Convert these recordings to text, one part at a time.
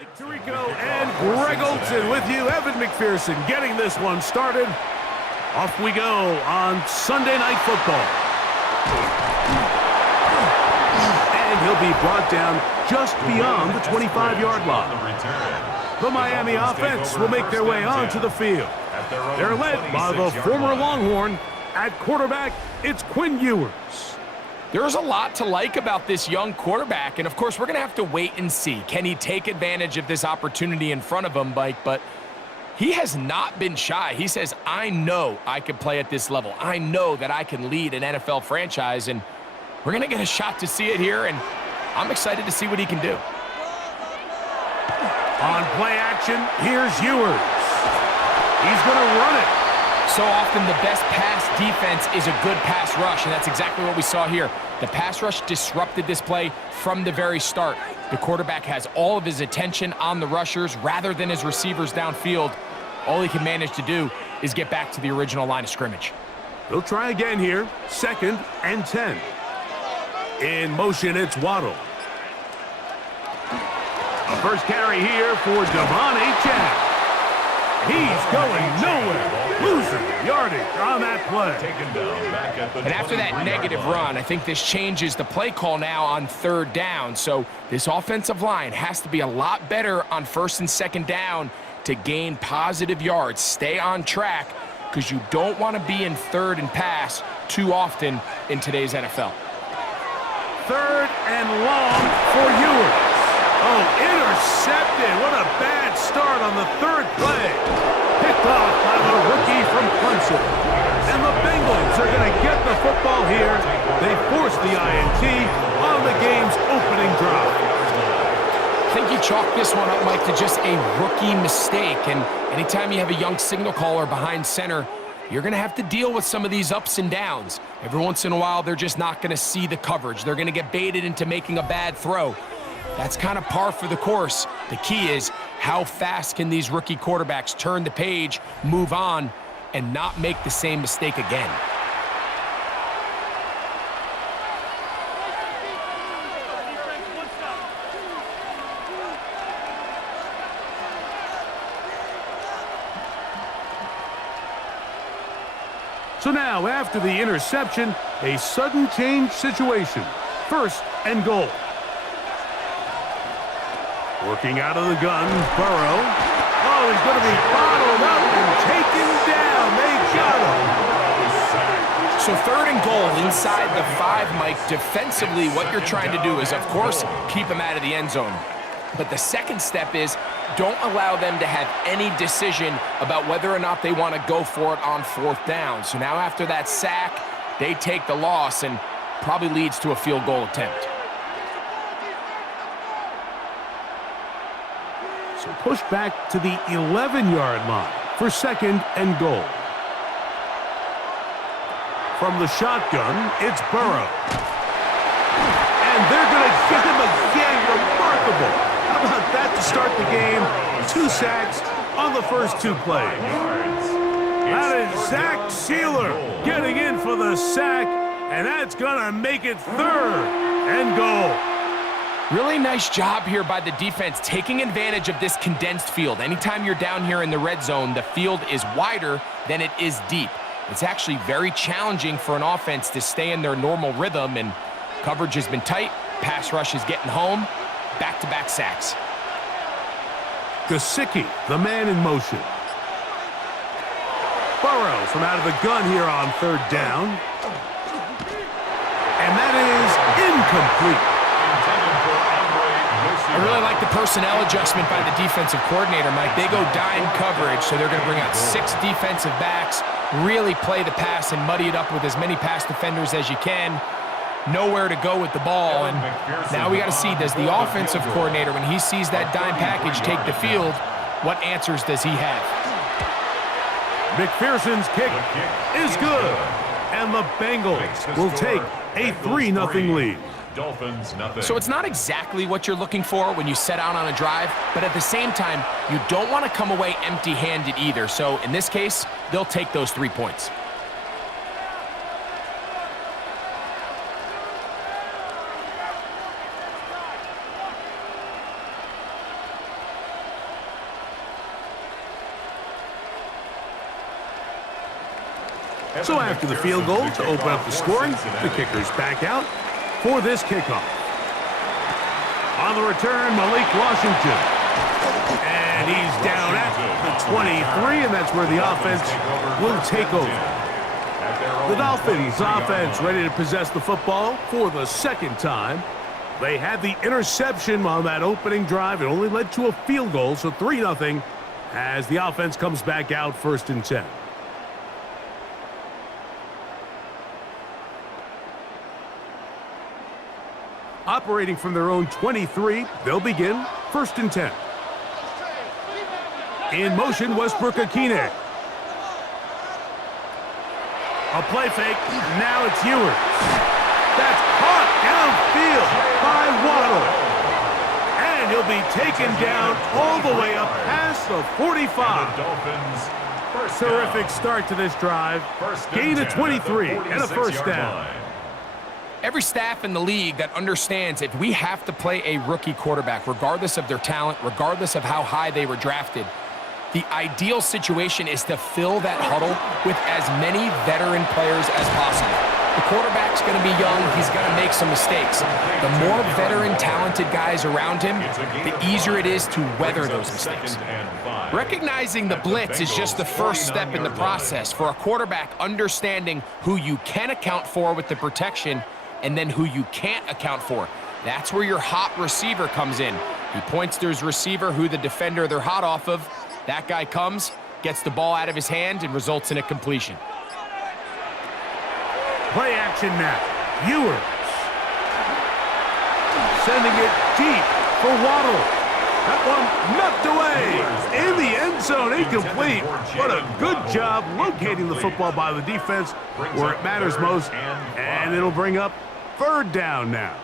Mike Tirico and Greg Olson with you. Evan McPherson getting this one started. Off we go on Sunday Night Football. And he'll be brought down just beyond the 25-yard line. The Miami offense will make their way onto the field. They're led by the former Longhorn. At quarterback, it's Quinn Ewers. There's a lot to like about this young quarterback, and of course, we're going to have to wait and see. Can he take advantage of this opportunity in front of him, Mike? But he has not been shy. He says, I know I can play at this level. I know that I can lead an NFL franchise, and we're going to get a shot to see it here, and I'm excited to see what he can do. On play action, here's Ewers. He's going to run it. So often the best pass defense is a good pass rush, and that's exactly what we saw here. The pass rush disrupted this play from the very start. The quarterback has all of his attention on the rushers rather than his receivers downfield. All he can manage to do is get back to the original line of scrimmage. He'll try again here, 2nd and 10. In motion, it's Waddle. A first carry here for Devon Achane. He's going nowhere, losing yardage on that play. And after that negative run, I think this changes the play call now on 3rd down. So this offensive line has to be a lot better on 1st and 2nd down to gain positive yards. Stay on track because you don't want to be in 3rd and pass too often in today's NFL. 3rd and long for Ewers. Oh, intercepted. What a bad start on the 3rd play. Picked off by the rookie from Clemson. And the Bengals are going to get the football here. They force the INT on the game's opening drive. I think you chalk this one up, Mike, to just a rookie mistake. And anytime you have a young signal caller behind center, you're going to have to deal with some of these ups and downs. Every once in a while, they're just not going to see the coverage. They're going to get baited into making a bad throw. That's kind of par for the course. The key is how fast can these rookie quarterbacks turn the page, move on, and not make the same mistake again. So now, after the interception, a sudden change situation. 1st and goal. Working out of the gun, Burrow. Oh, he's going to be bottled up and taken down. They got him. So 3rd and goal inside the 5, Mike. Defensively, what you're trying to do is, of course, keep him out of the end zone. But the second step is don't allow them to have any decision about whether or not they want to go for it on 4th down. So now after that sack, they take the loss and probably leads to a field goal attempt. So push back to the 11-yard line for 2nd and goal. From the shotgun, it's Burrow. And they're going to get him again. Remarkable. How about that to start the game? 2 sacks on the first 2 plays. That is Zach Sealer getting in for the sack, and that's going to make it 3rd and goal. Really nice job here by the defense, taking advantage of this condensed field. Anytime you're down here in the red zone, the field is wider than it is deep. It's actually very challenging for an offense to stay in their normal rhythm, and coverage has been tight. Pass rush is getting home. Back-to-back sacks. Gesicki, the man in motion. Burrow from out of the gun here on 3rd down. And that is incomplete. I really like the personnel adjustment by the defensive coordinator, Mike. They go dime coverage, so they're going to bring out 6 defensive backs, really play the pass and muddy it up with as many pass defenders as you can. Nowhere to go with the ball, and now we got to see, does the offensive coordinator, when he sees that dime package take the field, what answers does he have? McPherson's kick is good, and the Bengals will take a 3-0 lead. Dolphins, nothing. So it's not exactly what you're looking for when you set out on a drive, but at the same time, you don't want to come away empty-handed either. So in this case, they'll take those 3 points. So after the field goal to open up the scoring, the kicker's back out for this kickoff. On the return, Malik Washington. And he's down at the 23, and that's where the offense will take over. The Dolphins offense ready to possess the football for the second time. They had the interception on that opening drive. It only led to a field goal, so 3-0 as the offense comes back out 1st and 10. Operating from their own 23, they'll begin 1st and 10. In motion, Westbrook-Akine. A play fake. Now it's Ewers. That's caught downfield by Waddle. And he'll be taken down all the way up past the 45. Terrific start to this drive. Gain of 23 and a first down. Every staff in the league that understands if we have to play a rookie quarterback, regardless of their talent, regardless of how high they were drafted, the ideal situation is to fill that huddle with as many veteran players as possible. The quarterback's going to be young. He's going to make some mistakes. The more veteran, talented guys around him, the easier it is to weather those mistakes. Recognizing the blitz is just the first step in the process for a quarterback understanding who you can account for with the protection and then who you can't account for. That's where your hot receiver comes in. He points to his receiver, who the defender they're hot off of. That guy comes, gets the ball out of his hand, and results in a completion. Play action now. Ewers. Sending it deep for Waddle. That one knocked away. In the end zone, incomplete. What a good job locating the football by the defense where it matters most. And it'll bring up 3rd down now.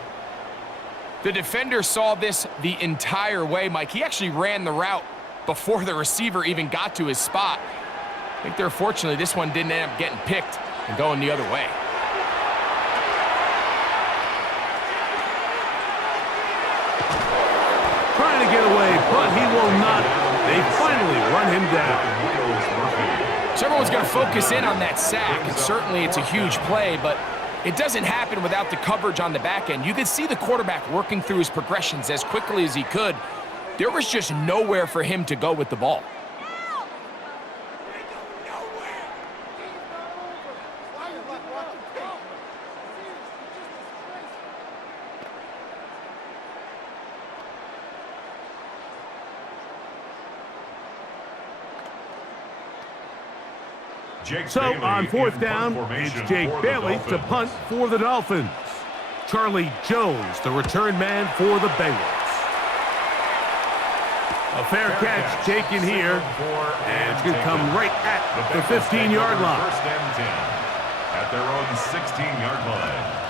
The defender saw this the entire way, Mike. He actually ran the route before the receiver even got to his spot. I think they're fortunately this one didn't end up getting picked and going the other way. Trying to get away, but he will not. They finally run him down. So everyone's going to focus in on that sack, and certainly it's a huge play, but it doesn't happen without the coverage on the back end. You could see the quarterback working through his progressions as quickly as he could. There was just nowhere for him to go with the ball. So on 4th down, it's Jake Bailey to punt for the Dolphins. Charlie Jones, the return man for the Bengals. A fair catch taken here, and it's going to come right at the 15-yard line. 1st and 10 at their own 16-yard line.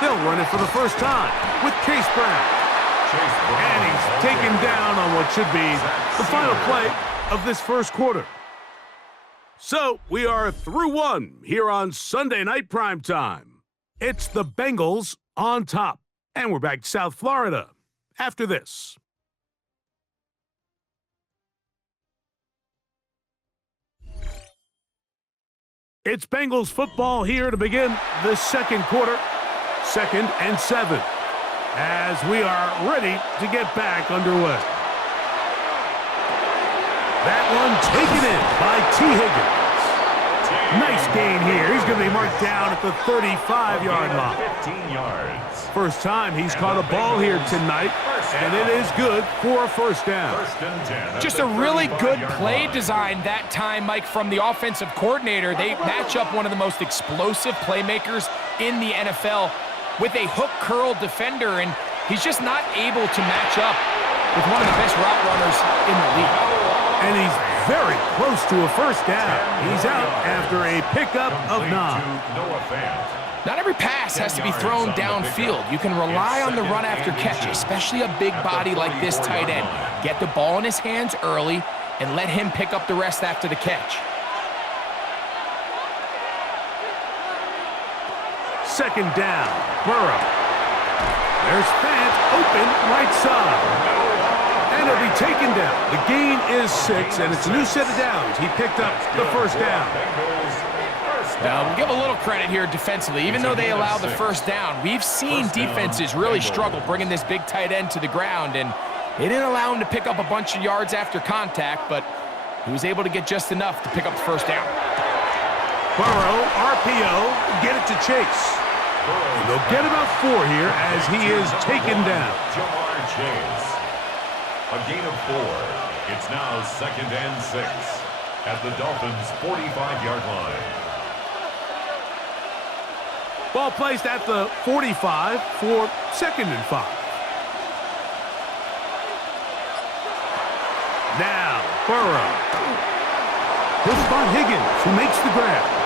They'll run it for the first time with Chase Brown. And he's taken down on what should be the final play of this first quarter. So we are through one here on Sunday Night Primetime. It's the Bengals on top. And we're back to South Florida after this. It's Bengals football here to begin the second quarter. 2nd and 7. As we are ready to get back underway. That one taken in by T. Higgins. Nice gain here. He's going to be marked down at the 35-yard line. 15 yards. First time he's caught a ball here tonight, and it is good for a first down. 1st and 10. Just a really good play design that time, Mike, from the offensive coordinator. They match up one of the most explosive playmakers in the NFL with a hook curl defender, and he's just not able to match up with one of the best route runners in the league. And he's very close to a first down. He's out after a pickup of 9. Not every pass has to be thrown downfield. You can rely on the run after catch, especially a big body like this tight end. Get the ball in his hands early and let him pick up the rest after the catch. Second down, Burrow. There's Fant open right side. And he'll be taken down. The gain is 6, and it's a new set of downs. He picked up the first down. Now, we'll give a little credit here defensively. Even though they allowed the first down, we've seen defenses really struggle bringing this big tight end to the ground, and they didn't allow him to pick up a bunch of yards after contact, but he was able to get just enough to pick up the first down. Burrow, RPO, get it to Chase. And they'll get about 4 here as he is taken down. Jamar Chase. A gain of 4. It's now 2nd and 6 at the Dolphins' 45-yard line. Ball placed at the 45 for 2nd and 5. Now, Burrow. He'll spot Higgins, who makes the grab.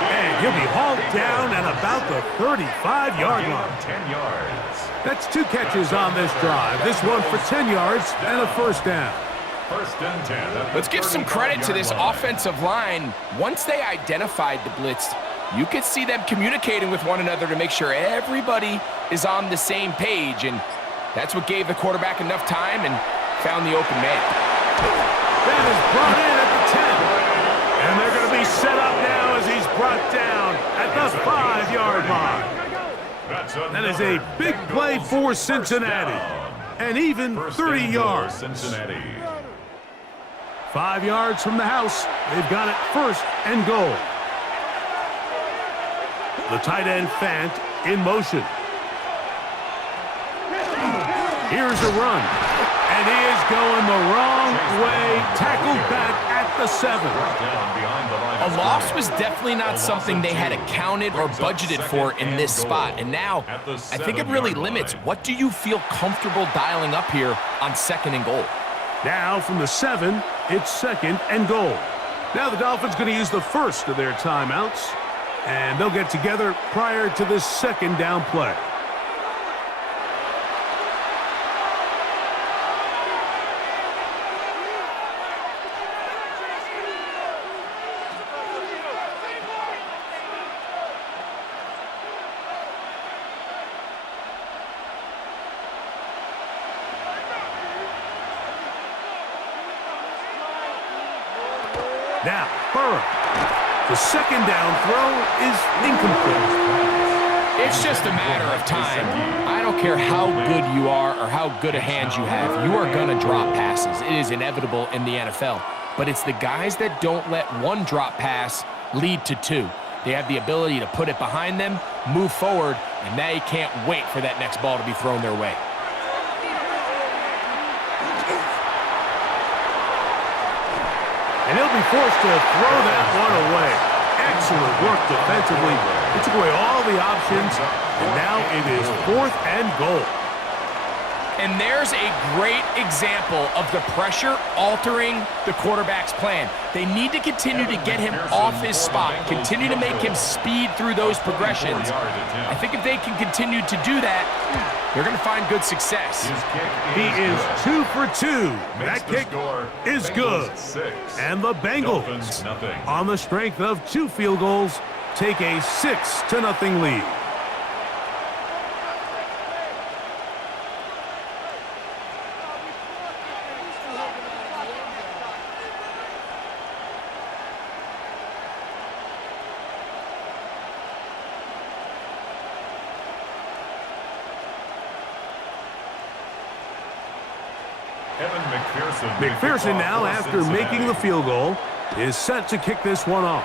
And he'll be hauled down at about the 35-yard line. 10 yards. That's 2 catches on this drive. This one for 10 yards and a first down. 1st and 10. Let's give some credit to this offensive line. Once they identified the blitz, you could see them communicating with one another to make sure everybody is on the same page, and that's what gave the quarterback enough time and found the open man. That is brought in at the 10. And they're going to be set up now as he's brought down at the 5-yard line. That is a big play for Cincinnati. And even 30 yards. Cincinnati. 5 yards from the house. They've got it 1st and goal. The tight end Fant in motion. Here's a run. And he is going the wrong way. Tackled back at the 7. A loss was definitely not something they had accounted or budgeted for in this spot. And now, I think it really limits what do you feel comfortable dialing up here on 2nd and goal. Now from the 7, it's 2nd and goal. Now the Dolphins going to use the first of their timeouts. And they'll get together prior to this 2nd down play. Now, Burrow. The 2nd down throw is incomplete. It's just a matter of time. I don't care how good you are or how good a hand you have. You are going to drop passes. It is inevitable in the NFL. But it's the guys that don't let one drop pass lead to 2. They have the ability to put it behind them, move forward, and they can't wait for that next ball to be thrown their way. And he'll be forced to throw that one away. Excellent work defensively. He took away all the options, and now it is 4th and goal. And there's a great example of the pressure altering the quarterback's plan. They need to continue to get him off his spot, continue to make him speed through those progressions. I think if they can continue to do that, they're going to find good success. He is 2 for 2. That kick is good. And the Bengals, on the strength of 2 field goals, take a 6-0 lead. McPherson now, after making the field goal, is set to kick this one off.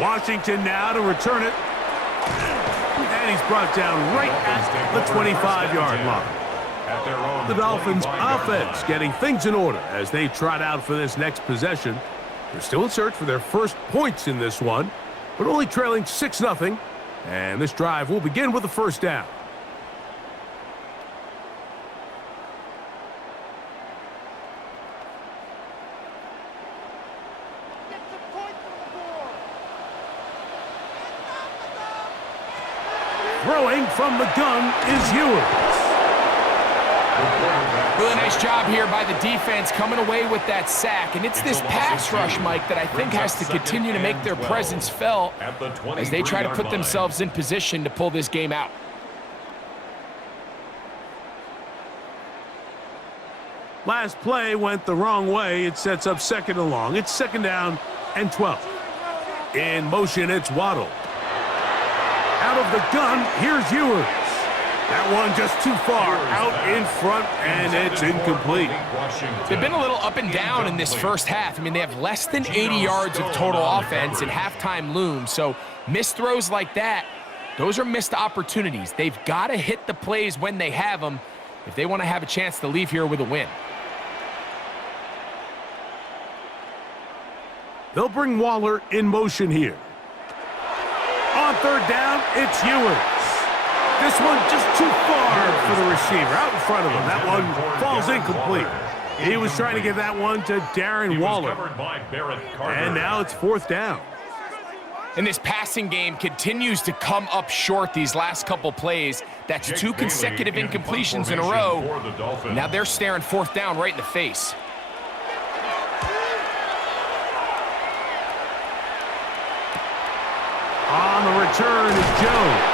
Washington now to return it. And he's brought down right at the 25-yard line. The Dolphins offense getting things in order as they trot out for this next possession. They're still in search for their first points in this one, but only trailing 6-0. And this drive will begin with a first down. Throwing from the gun is Ewers. Really nice job here by the defense coming away with that sack. And it's this pass rush, Mike, that I think has to continue to make their presence felt as they try to put themselves in position to pull this game out. Last play went the wrong way. It sets up 2nd and long. It's 2nd down and 12. In motion, it's Waddle. Out of the gun, here's Ewers. That one just too far out in front, and it's incomplete. They've been a little up and down in this first half. I mean, they have less than 80 yards of total offense and halftime looms. So missed throws like that, those are missed opportunities. They've got to hit the plays when they have them if they want to have a chance to leave here with a win. They'll bring Waller in motion here. On 3rd down, it's Ewers. This one just too far for the receiver. Out in front of him. That one falls incomplete. He was trying to get that one to Darren Waller. And now it's 4th down. And this passing game continues to come up short these last couple plays. That's 2 consecutive incompletions in a row. Now they're staring 4th down right in the face. On the return is Jones.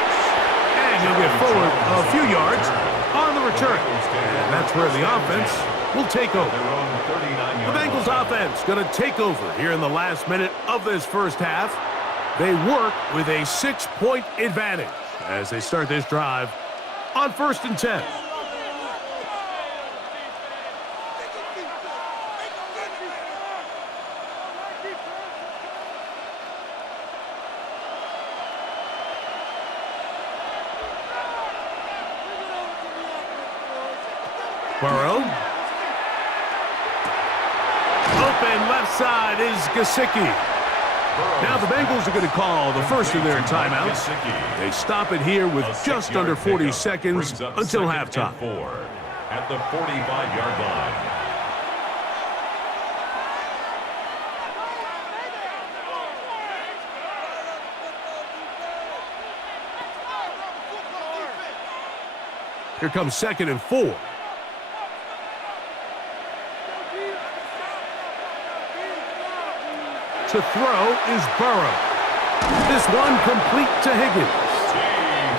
And he'll get forward a few yards on the return. And that's where the offense will take over. The Bengals offense going to take over here in the last minute of this first half. They work with a 6-point advantage as they start this drive on 1st and 10. Burrow. Open left side is Gesicki. Now the Bengals are going to call the first of their timeouts. They stop it here with just under 40 seconds until halftime. At the 45-yard line. Here comes 2nd and 4. To throw is Burrow. This one complete to Higgins.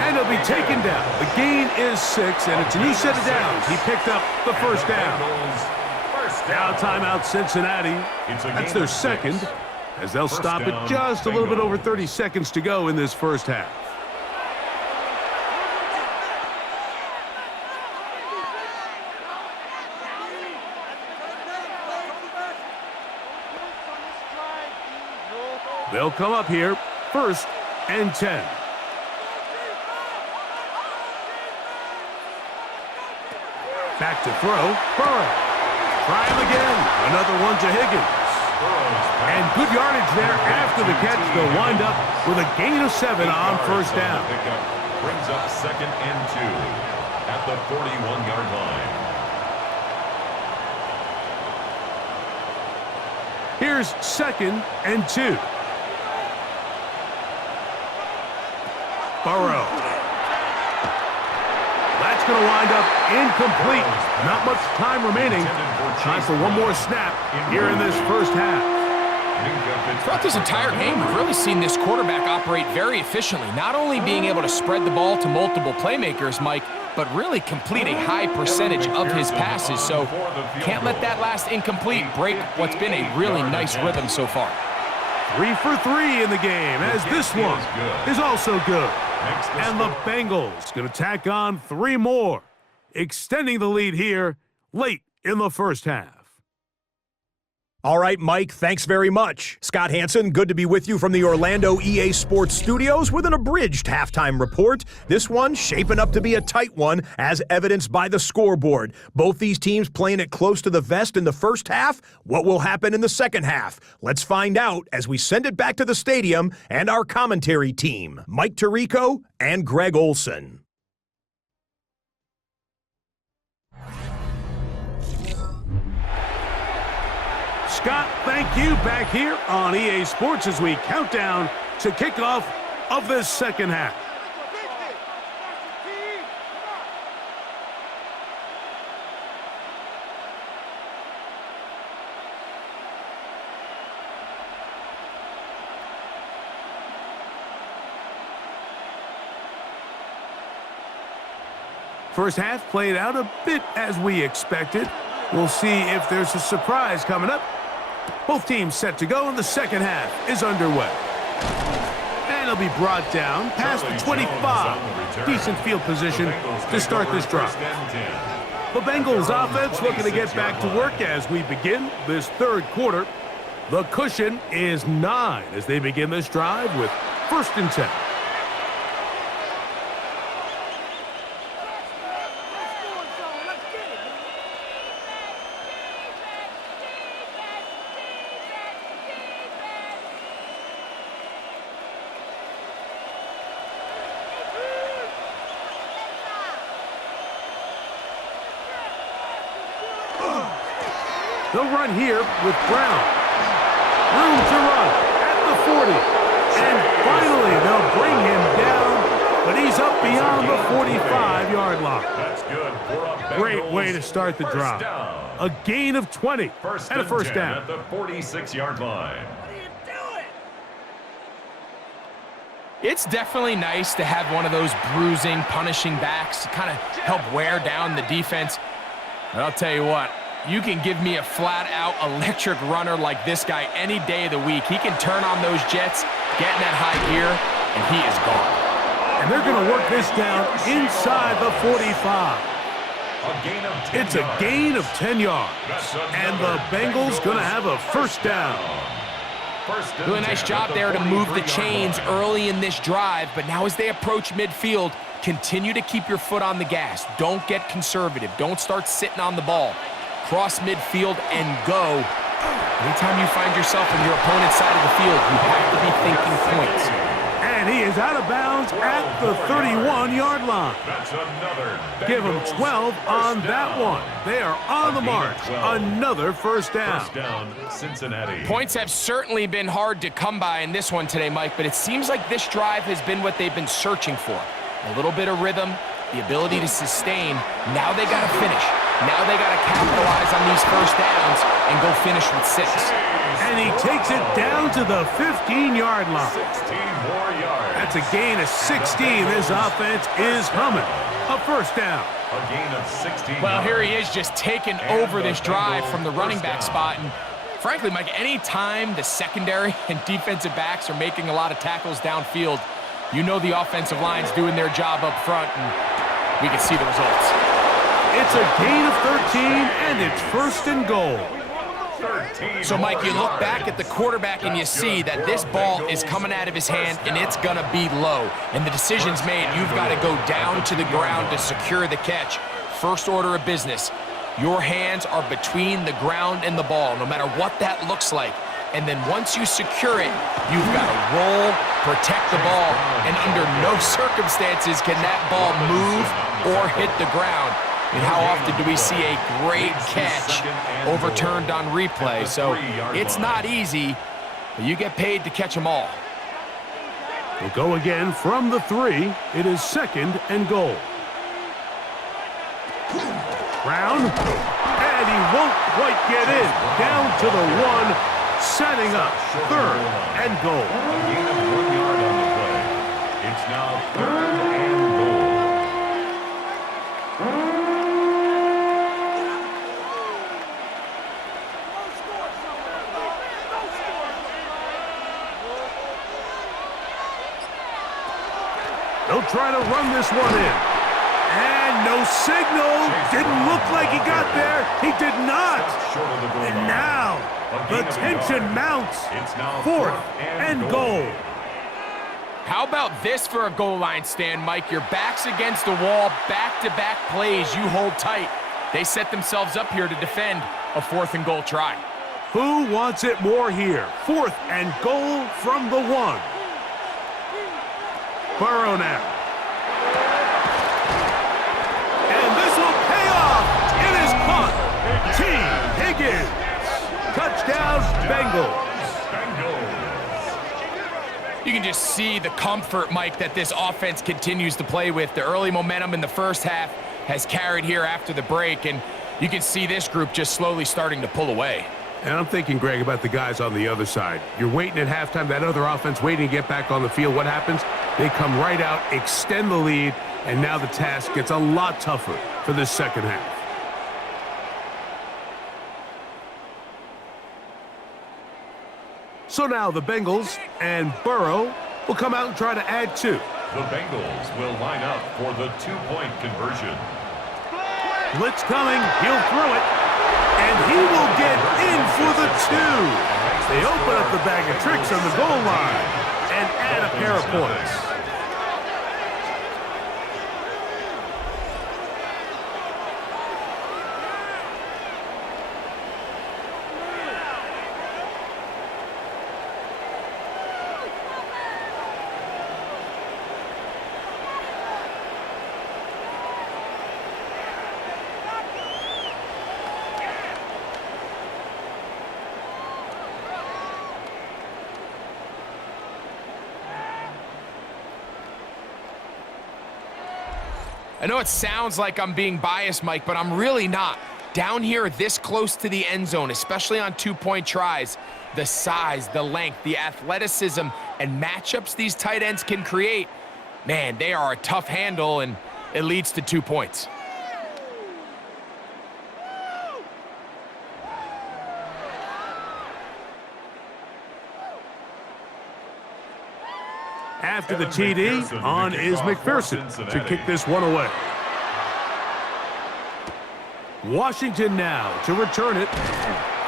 And he'll be taken down. The gain is 6, and it's a new set of downs. He picked up the 1st down. Now timeout Cincinnati. That's their 2nd, as they'll stop it just a little bit over 30 seconds to go in this first half. They'll come up here, 1st and 10. Back to throw, Burrow. Try him again. Another one to Higgins. And good yardage there after the catch. They'll wind up with a gain of 7 on 1st down. Brings up 2nd and 2 at the 41-yard line. Here's 2nd and 2. Burrow. That's going to wind up incomplete. Not much time remaining. Time for one more snap here in this first half. Throughout this entire game, we've really seen this quarterback operate very efficiently, not only being able to spread the ball to multiple playmakers, Mike, but really complete a high percentage of his passes. So can't let that last incomplete break what's been a really nice rhythm so far. 3 for 3 in the game, as this one is also good. And the Bengals going to tack on 3 more, extending the lead here late in the first half. All right, Mike, thanks very much. Scott Hansen, good to be with you from the Orlando EA Sports Studios with an abridged halftime report. This one shaping up to be a tight one, as evidenced by the scoreboard. Both these teams playing it close to the vest in the first half. What will happen in the second half? Let's find out as we send it back to the stadium and our commentary team, Mike Tirico and Greg Olson. Scott, thank you. Back here on EA Sports as we count down to kickoff of this second half. First half played out a bit as we expected. We'll see if there's a surprise coming up. Both teams set to go, and the second half is underway. And it'll be brought down past the 25. Decent field position to start this drive. The Bengals offense looking to get back to work as we begin this third quarter. The cushion is 9 as they begin this drive with 1st and 10. They'll run here with Brown. Room to run at the 40. And finally, they'll bring him down, but he's up beyond the 45-yard line. That's good for a Bengals Great way to start the drive. down. A gain of 20 and a first down. At the 46-yard line. It's definitely nice to have one of those bruising, punishing backs to kind of help wear down the defense. But I'll tell you what, you can give me a flat-out electric runner like this guy any day of the week. He can turn on those jets, get in that high gear, and he is gone. And they're going to work this down inside the 45. A gain of 10 It's a yards. gain of 10 yards. That's And the another Bengals going to have a first down. First and Do a nice 10 job at there to move the 43-yard chains line. early in this drive, but now as they approach midfield, continue to keep your foot on the gas. Don't get conservative. Don't start sitting on the ball. Cross midfield and go. Anytime you find yourself on your opponent's side of the field, you have to be thinking points. And he is out of bounds at the 31-yard line. That's another Give them Bengals 12 on first that down. one. They are on the A gain of march. 12. Another first down. First down, Cincinnati. Points have certainly been hard to come by in this one today, Mike, but it seems like this drive has been what they've been searching for. A little bit of rhythm, the ability to sustain. Now they got to finish. Now they got to capitalize on these first downs and go finish with 6. And he takes it down to the 15-yard line. 16 more yards. That's a gain of 16. This offense is humming. A first down. A gain of 16 Well, yards. here he is just taking over this drive from the running back spot. And frankly, Mike, any time the secondary and defensive backs are making a lot of tackles downfield, you know the offensive line's doing their job up front, and we can see the results. It's a gain of 13, and it's 1st and goal. 13 So, Mike, you more look back at the quarterback and you see that this ball is coming out of his hand and it's going to be low. And the decision's made. You've got to go down to the ground to secure the catch. First order of business. Your hands are between the ground and the ball, no matter what that looks like. And then once you secure it, you've got to roll, protect the ball, and under no circumstances can that ball move or hit the ground. And how often do we see a great catch overturned on replay? So it's not easy, but you get paid to catch them all. We'll go again from the 3. It is 2nd and goal. Brown, and he won't quite get in. Down to the 1, setting up 3rd and goal. A gain of 1 yard on the play. It's now 3rd and goal. They'll try to run this one in. And no signal. Didn't look like he got there. He did not. Short of the goal And line. now the tension mounts. It's now 4th and goal. How about this for a goal line stand, Mike? Your back's against the wall, back-to-back plays, you hold tight. They set themselves up here to defend a 4th and goal try. Who wants it more here? 4th and goal from the 1. Burrow now. And this will pay off. It is caught. T. Higgins. Touchdown, Bengals. You can just see the comfort, Mike, that this offense continues to play with. The early momentum in the first half has carried here after the break, and you can see this group just slowly starting to pull away. And I'm thinking, Greg, about the guys on the other side. You're waiting at halftime, that other offense waiting to get back on the field. What happens? They come right out, extend the lead, And now the task gets a lot tougher for this second half. So now the Bengals and Burrow will come out and try to add 2. The Bengals will line up for the 2-point conversion. Blitz coming, he'll throw it, and he will get in for the 2. They open up the bag of tricks on the goal line and add a pair of points. I know it sounds like I'm being biased, Mike, but I'm really not. Down here this close to the end zone, especially on 2-point tries, the size, the length, the athleticism, and matchups these tight ends can create, man, they are a tough handle, and it leads to 2 points. After the TD, on is McPherson to kick this one away. Washington now to return it.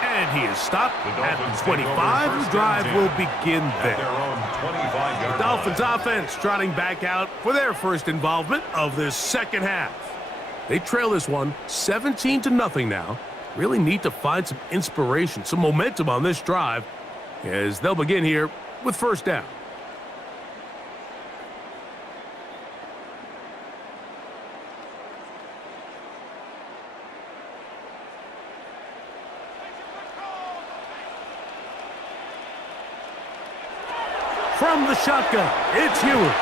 And he is stopped at the 25. The drive will begin there. The Dolphins offense trotting back out for their first involvement of this second half. They trail this one 17-0 now. Really need to find some inspiration, some momentum on this drive as they'll begin here with first down. From the shotgun, it's Ewers.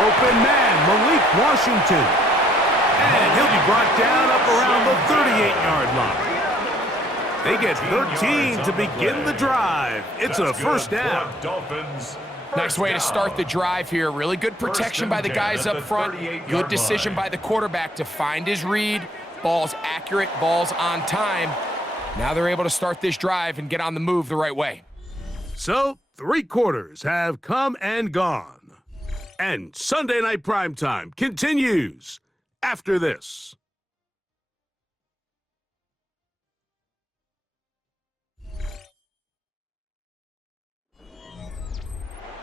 Open man, Malik Washington. And he'll be brought down up around the 38-yard line. They get 13 to begin the drive. It's a first down. Nice way to start the drive here. Really good protection by the guys up front. Good decision by the quarterback to find his read. Ball's accurate, ball's on time. Now they're able to start this drive and get on the move the right way. So, 3 quarters have come and gone. And Sunday Night Primetime continues after this.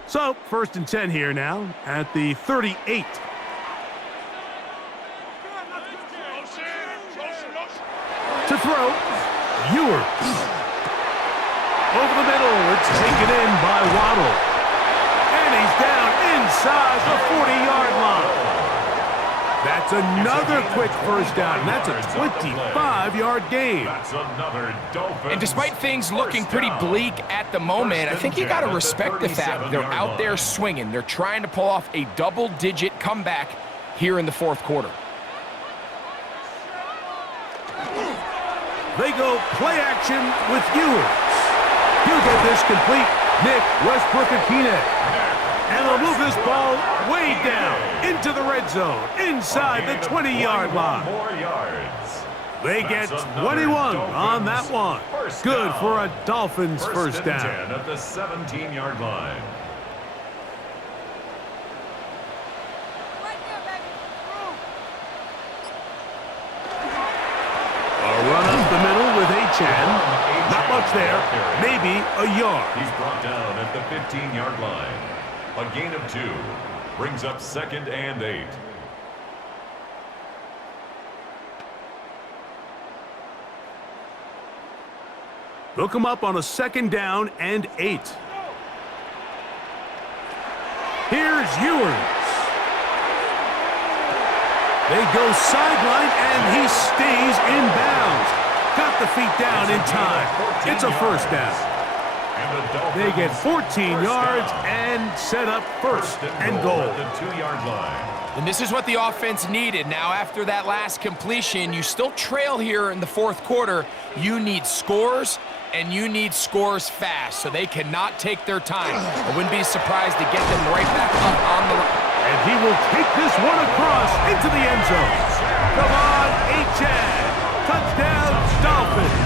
So, 1st and 10 here now at the 38. To throw, Ewers. Over the middle, it's taken in by Waddle. And he's down inside the 40-yard line. That's another quick first down, and that's a 25-yard gain. And despite things looking pretty bleak at the moment, I think you got to respect the fact they're out there swinging. They're trying to pull off a double-digit comeback here in the 4th quarter. They go play action with Ewers. He'll get this complete. Nick Westbrook-Akine. And they'll move this ball way down into the red zone, inside the 20-yard line. They get 21 on that one. Good for a Dolphins first down. At the 17-yard line. A run up the middle with Achane. Not much there, maybe a yard. He's brought down at the 15-yard line. A gain of 2 brings up 2nd and 8. They'll come up on a 2nd down and 8. Here's Ewers. They go sideline, and he stays in bounds. Got the feet down in time. It's a first down. They get 14 yards and set up first and goal. At the 2-yard line. And this is what the offense needed. Now, after that last completion, you still trail here in the 4th quarter. You need scores, and you need scores fast, so they cannot take their time. I wouldn't be surprised to get them right back up on the line. And he will take this one across into the end zone. Come on, H.N. Touchdown, Dolphins.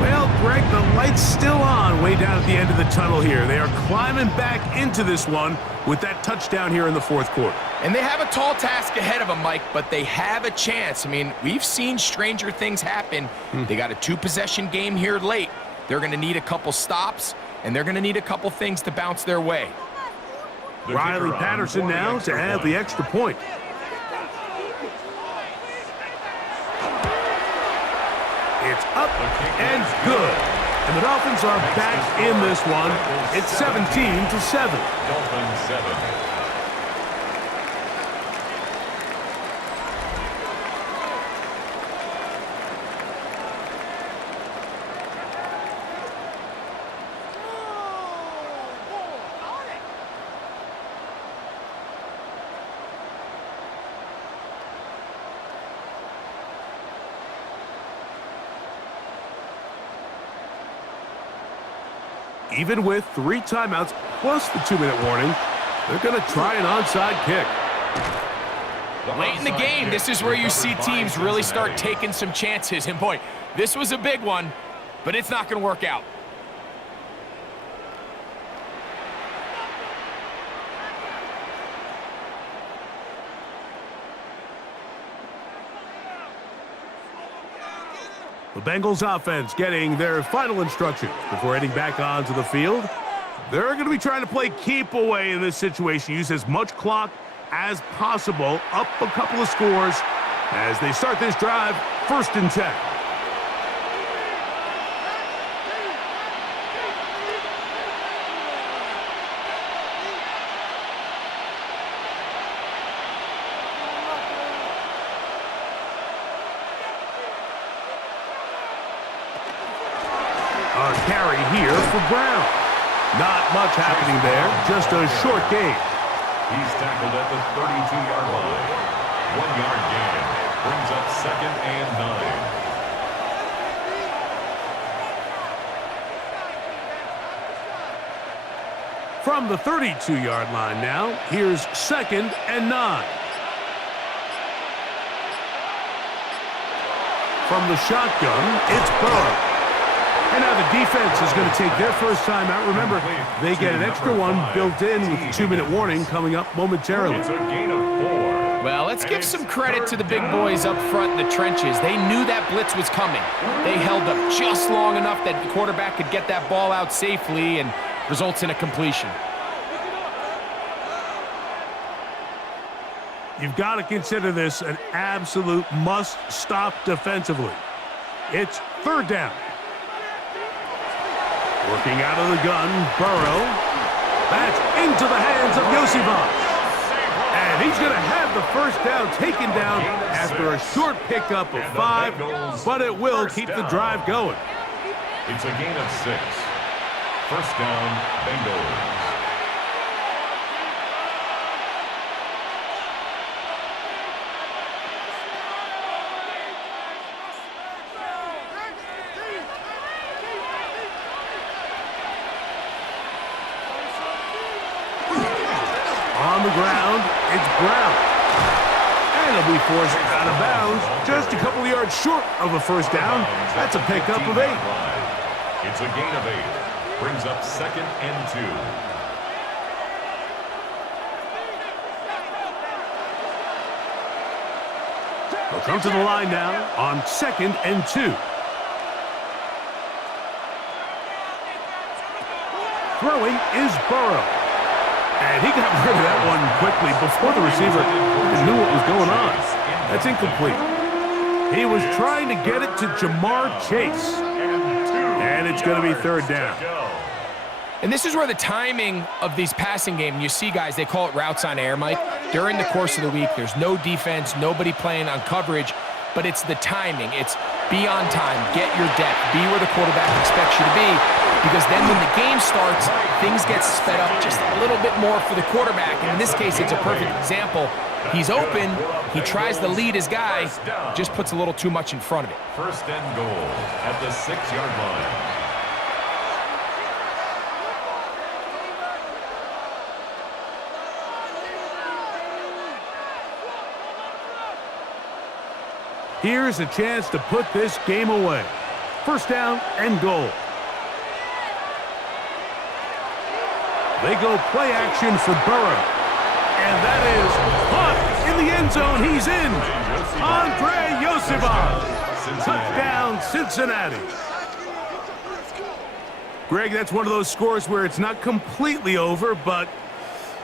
Well, Greg, the light's still on way down at the end of the tunnel here. They are climbing back into this one with that touchdown here in the fourth quarter. And they have a tall task ahead of them, Mike, but they have a chance. I mean, we've seen stranger things happen. They got a two-possession game here late. They're going to need a couple stops, and they're going to need a couple things to bounce their way. Riley Patterson now to add the extra point. It's up and good. And the Dolphins are back in this one. It's 17-7. Dolphins 7. Even with 3 timeouts plus the 2-minute warning, they're going to try an onside kick. Late in the game, this is where you see teams really start taking some chances. And boy, this was a big one, but it's not going to work out. The Bengals offense getting their final instructions before heading back onto the field. They're going to be trying to play keep away in this situation. Use as much clock as possible. Up a couple of scores as they start this drive, 1st and 10. A carry here for Brown. Not much happening there, just a short gain. He's tackled at the 32-yard line. 1-yard gain. Brings up 2nd and 9. From the 32-yard line now, here's 2nd and 9. From the shotgun, it's Burrow. And now the defense is going to take their first time out. Remember, they get an extra one built in with the 2-minute warning coming up momentarily. It's a gain of 4. Well, let's give some credit to the big boys up front in the trenches. They knew that blitz was coming. They held up just long enough that the quarterback could get that ball out safely and results in a completion. You've got to consider this an absolute must-stop defensively. It's 3rd down. Working out of the gun, Burrow. That's into the hands of Yosivas. And he's going to have the first down taken down after a short pickup of 5, but it will keep the drive going. It's a gain of 6. 1st down, Bengals. On the ground, it's Brown. And he'll be forced out of bounds, just a couple of yards short of a first down. That's a pickup of 8. It's a gain of 8. Brings up 2nd and 2. They'll come to the line now on 2nd and 2. Throwing is Burrow. And he got rid of that one quickly before the receiver even knew what was going on. That's incomplete. He was trying to get it to Jamar Chase. And it's going to be 3rd down. And this is where the timing of these passing game, you see guys, they call it routes on air, Mike. During the course of the week, there's no defense, nobody playing on coverage, but it's the timing. It's be on time, get your depth, be where the quarterback expects you to be, because then when the game starts, things get sped up just a little bit more for the quarterback. And in this case, it's a perfect example. He's open, he tries to lead his guy, just puts a little too much in front of it. 1st and goal at the 6-yard line. Here's a chance to put this game away. First down and goal. They go play action for Burrow. And that is caught in the end zone. He's in. Andre Yosifov. Touchdown, Cincinnati. Greg, that's one of those scores where it's not completely over, but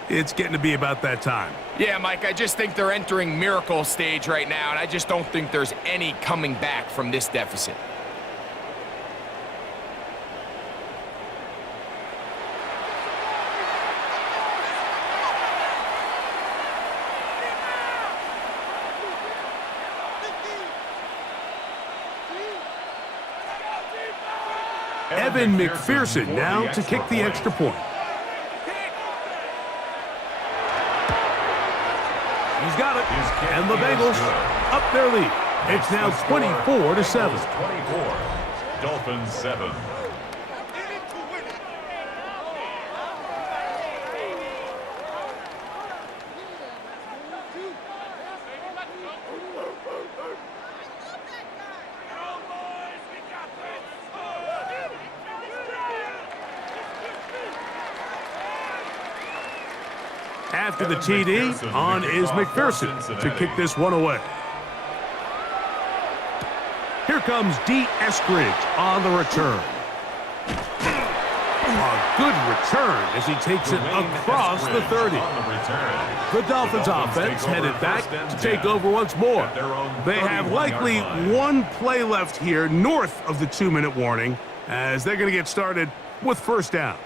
it's getting to be about that time. Yeah, Mike, I just think they're entering miracle stage right now, and I just don't think there's any coming back from this deficit. Evan McPherson now to kick the extra point. He's got it, and the Bengals up their lead. It's now 24-7. 24, Dolphins 7. After the TD, on is McPherson to kick this one away. Here comes D. Eskridge on the return. A good return as he takes it across the 30. The Dolphins offense headed back to take over once more. They have likely one play left here north of the 2-minute warning as they're going to get started with first down.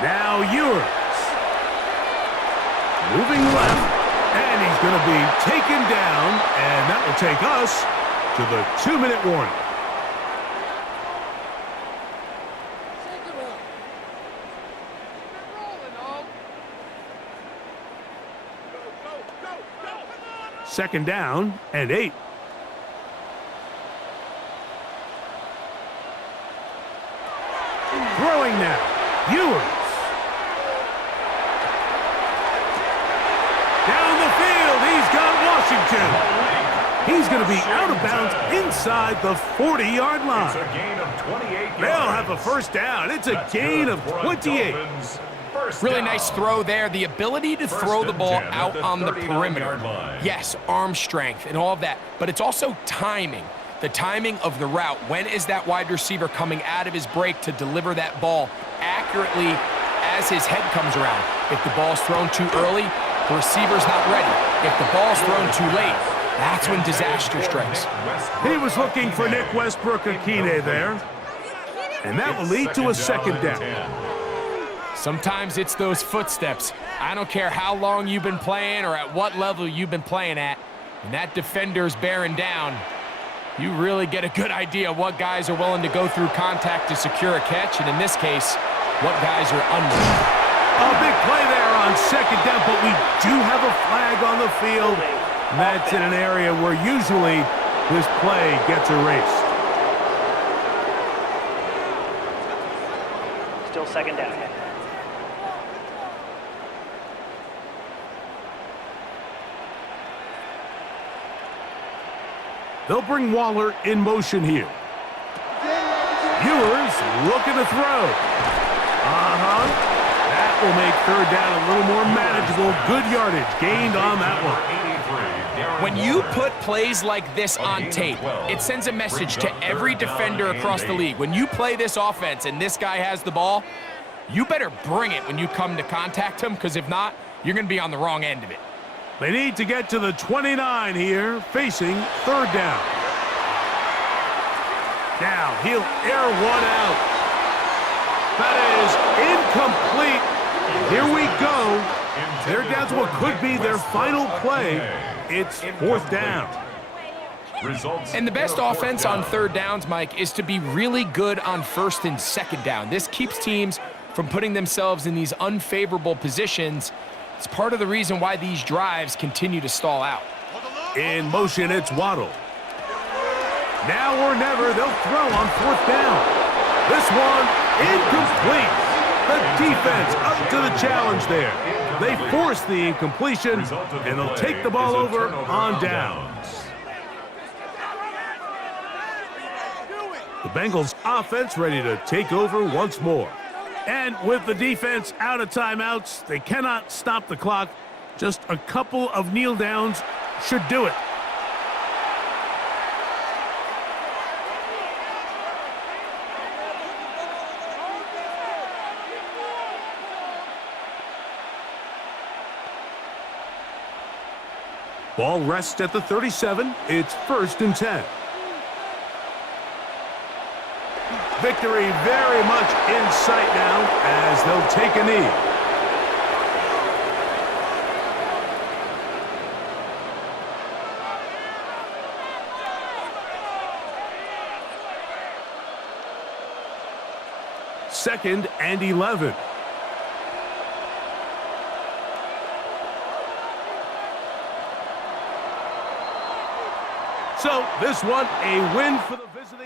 Now Ewers. Moving left, and he's going to be taken down, and that will take us to the 2-minute warning. Second down and 8. Throwing now, Ewers. Down the field, he's got Washington. He's going to be out of bounds inside the 40-yard line. It's a gain of 28 yards. They'll have a first down. It's a gain of 28. Really nice throw there. The ability to throw the ball out on the perimeter. Yes, arm strength and all of that, but it's also timing. The timing of the route. When is that wide receiver coming out of his break to deliver that ball accurately as his head comes around? If the ball's thrown too early, the receiver's not ready. If the ball's thrown too late, that's when disaster strikes. He was looking for Nick Westbrook-Akine there, and that will lead to a second down. Sometimes it's those footsteps. I don't care how long you've been playing or at what level you've been playing at. When that defender's bearing down, you really get a good idea what guys are willing to go through contact to secure a catch, and in this case, what guys are unwilling. A big play there on second down, but we do have a flag on the field. That's in an area where usually this play gets erased. Still second down. They'll bring Waller in motion here. Ewers looking to throw. That will make third down a little more manageable. Good yardage gained on that one. When you put plays like this on tape, it sends a message to every defender across the league. When you play this offense and this guy has the ball, you better bring it when you come to contact him, because if not, you're going to be on the wrong end of it. They need to get to the 29 here, facing third down. Now he'll air one out. That is incomplete. Here we go. They're down to what could be their final play. It's fourth down. And the best offense on third downs, Mike, is to be really good on first and second down. This keeps teams from putting themselves in these unfavorable positions It's part of the reason why these drives continue to stall out. In motion, it's Waddle. Now or never, they'll throw on 4th down. This one, incomplete. The defense up to the challenge there. They force the incompletion, and they'll take the ball over on downs. The Bengals offense ready to take over once more. And with the defense out of timeouts, they cannot stop the clock. Just a couple of kneel downs should do it. Ball rests at the 37. It's 1st and 10. Victory very much in sight now as they'll take a knee. Second and 11. So this one, a win for the visiting.